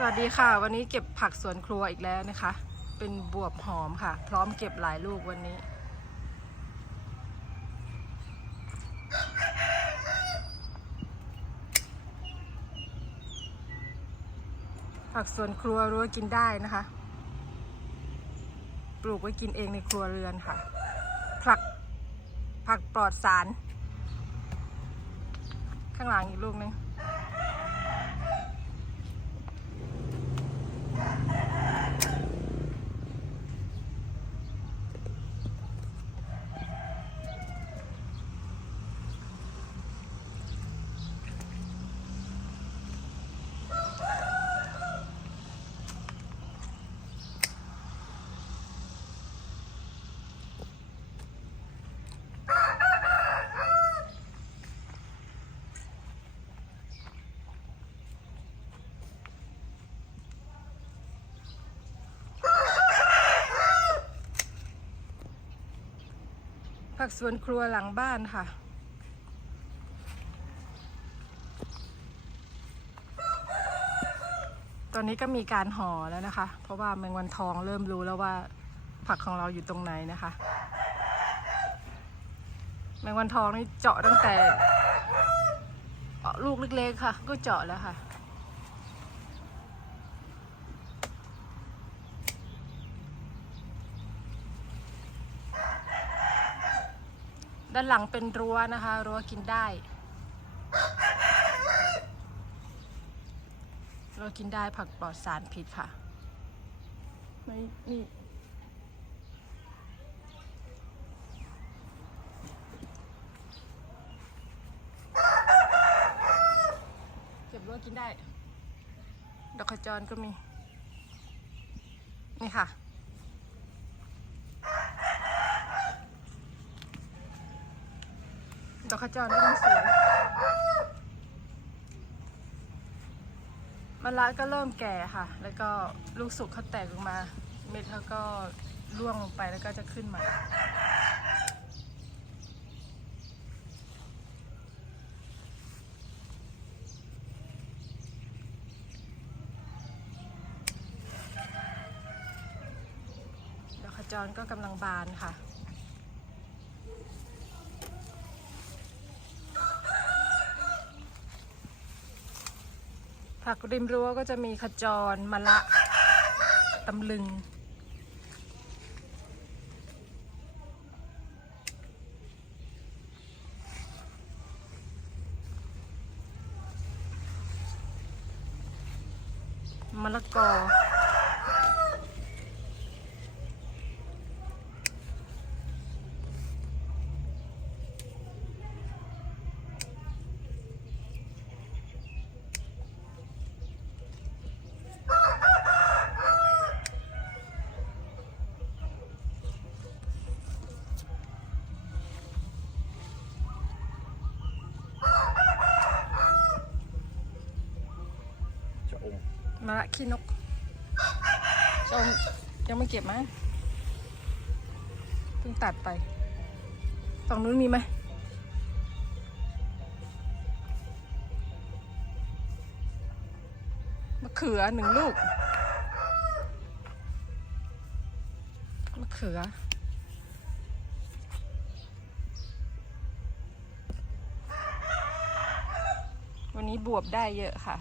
สวัสดีค่ะ วันนี้เก็บผักสวนครัวอีกแล้วนะคะ เป็นบวบหอมค่ะ พร้อมเก็บหลายลูกวันนี้ ผักสวนครัวรั้วกินได้นะคะ ปลูกไว้กินเองในครัวเรือนค่ะ ผักผักปลอดสาร ข้างหลังอีกลูกนึง ผักสวนครัวหลังบ้านค่ะ ตอนนี้ก็มีการห่อแล้วนะคะ เพราะว่าแมงวันทองเริ่มรู้แล้วว่าผักของเราอยู่ตรงไหนนะคะ แมงวันทองนี่เจาะตั้งแต่ลูกเล็กๆค่ะ ก็เจาะแล้วค่ะ ด้านหลังเป็นรั้วนะคะ รั้วกินได้ รั้วกินได้ผักปลอดสารพิษค่ะไม่นี่เก็บรั้วกินได้ ดอกขจรก็มี นี่ค่ะ ดอกขจรก็มีสวยมะละก็เริ่มแก่ค่ะ แล้วก็ลูกสุกเขาแตกออกมา เม็ดเขาก็ร่วงลงไปแล้วก็จะขึ้นมาดอกขจรก็กำลังบานค่ะ ผักริมรั้วก็จะมีขจรมะละตำลึง มะละกอ มะละขี้นกชมยังไม่เก็บมั้งเพิ่งตัดไปฝั่งนู้นมีไหมมะเขือหนึ่งลูกมะเขือวันนี้บวบได้เยอะค่ะ